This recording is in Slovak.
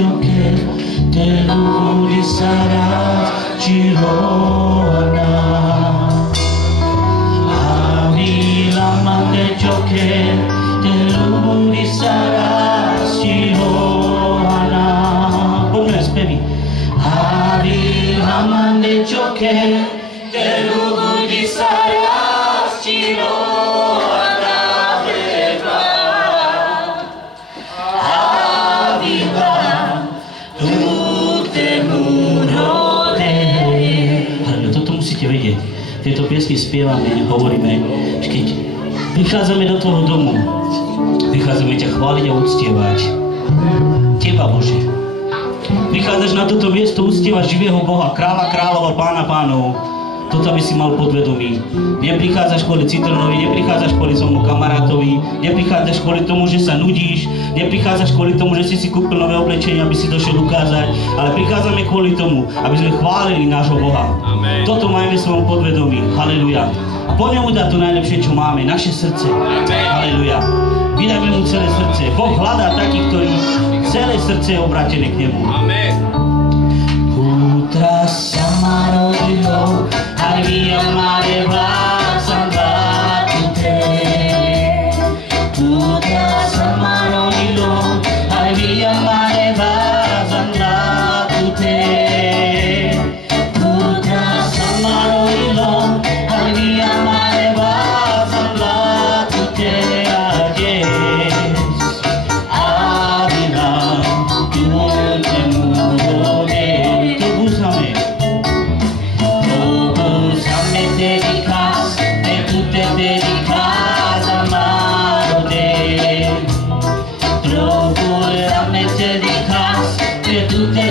ciò che te lui sarà Girona. Avi la mande ciò che te lui sarà Girona. Come spievi? Avi la mande ciò che te lui sarà Girona. Vedieť. Tieto piesky spievame, hovoríme, že keď prichádzame do tvojho domu, prichádzame ťa chváliť a uctievať. Teba, Bože. Prichádzaš na toto miesto uctievať živého Boha, kráľa kráľov a pána pánov. Toto by si mal podvedomí. Neprichádzaš kvôli Citronovi, neprichádzaš kvôli svojmu kamarátovi, neprichádzaš kvôli tomu, že sa nudíš, neprichádzaš kvôli tomu, že si kúpil nové oblečenie, aby si došiel ukázať, ale prichádzame kvôli tomu, aby sme chválili nášho Boha. Amen. Toto máme v svojom podvedomí. Halleluja. A po ňom dá to najlepšie, čo máme, naše srdce. Amen. Halleluja. Vydajme mu celé srdce. Boh hľadá takých, ktorí celé srdce je obrátené k nemu. Amen. Putra sa ma rodilo, aj via mare vládzam vládnute. Putra sa ma rodilo, aj via mare vládzam vládnute. Putra sa ma rodilo, aj via mare vládzam vládnute. A dnes, avila, tulte murone. To búzame. Procurame te dedicas, que tú te